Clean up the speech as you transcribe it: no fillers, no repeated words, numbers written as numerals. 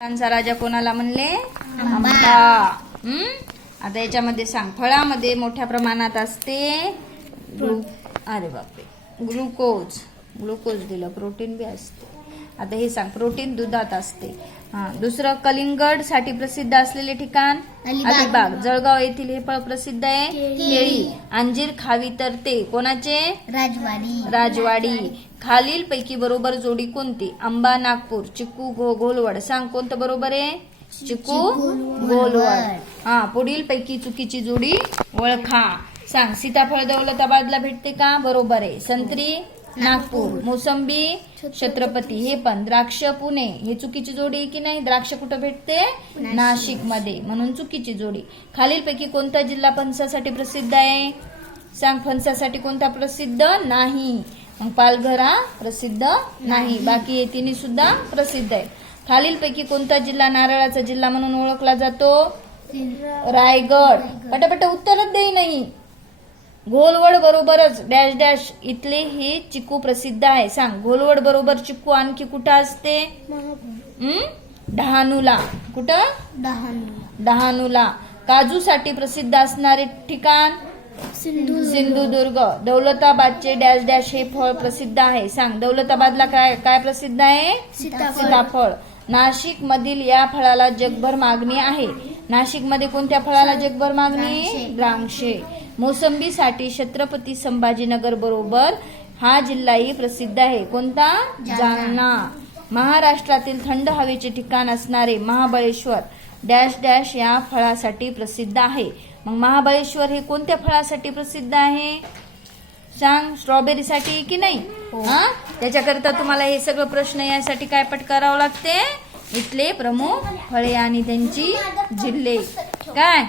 फळांचा राजा कोणाला म्हणले? आंबा. आता याच्यामध्ये सांग, फळामध्ये मोठ्या प्रमाणात असते अरे बापरे, ग्लुकोज दिलं, प्रोटीन बी असते. आता हे सांग, प्रोटीन दुधात असते. दुसरं, कलिंगड साठी प्रसिद्ध असलेले ठिकाण अलिबाग. जळगाव येथील हे फळ प्रसिद्ध आहे केळी. अंजीर खावी तर ते कोणाचे? राजवाडी. खालील पैकी बरोबर जोडी कोणती? आंबा नागपूर, चिकू घोलवड. सांग कोणतं बरोबर आहे? चिकू घोलवड. पुढील पैकी चुकीची जोडी ओळखा. सांग, सीताफळ दौलताबादला भेटते का? बरोबर आहे. संत्री नागपूर, मोसंबी छत्रपती. हे पण द्राक्ष पुणे. हे चुकीची जोडी आहे की नाही? द्राक्ष कुठं भेटते? नाशिक मध्ये, म्हणून चुकीची जोडी. खालील पैकी कोणता जिल्हा फणसासाठी प्रसिद्ध आहे? सांग, फणसासाठी कोणता प्रसिद्ध नाही? मग पालघर हा प्रसिद्ध नाही. बाकी हे तिन्ही सुद्धा प्रसिद्ध आहे. खालील पैकी कोणता जिल्हा नारळाचा जिल्हा म्हणून ओळखला जातो? रायगड. पटापट उत्तरच देई नाही. घोलवड बरोबरच डॅश डॅश इथले हे चिकू प्रसिद्ध आहे. सांग, घोलवड बरोबर चिकू आणखी कुठं असते? डहाणूला. कुठं? डहाणूला. काजूसाठी प्रसिद्ध असणारे ठिकाण? सिंधुदुर्ग. दौलताबादचे डॅश डॅश हे फळ प्रसिद्ध आहे. सांग, दौलताबादला काय प्रसिद्ध आहे? सीताफळ. नाशिक मधील या फळाला जगभर मागणी आहे. नाशिक मध्ये कोणत्या फळाला जगभर मागणी? द्राक्षे. मोसंबीसाठी छत्रपती संभाजीनगर बरोबर हा जिल्हाही प्रसिद्ध आहे. कोणता? जालना. महाराष्ट्रातील थंड हवेचे ठिकाण असणारे महाबळेश्वर डॅश डॅश या फळासाठी प्रसिद्ध आहे. मग महाबळेश्वर हे कोणत्या फळासाठी प्रसिद्ध आहे? सांग, स्ट्रॉबेरी साठी की नाही? त्याच्याकरिता तुम्हाला हे सगळं प्रश्न यासाठी काय पाठ करावं लागते? इथले प्रमुख फळे आणि त्यांची जिल्हे. काय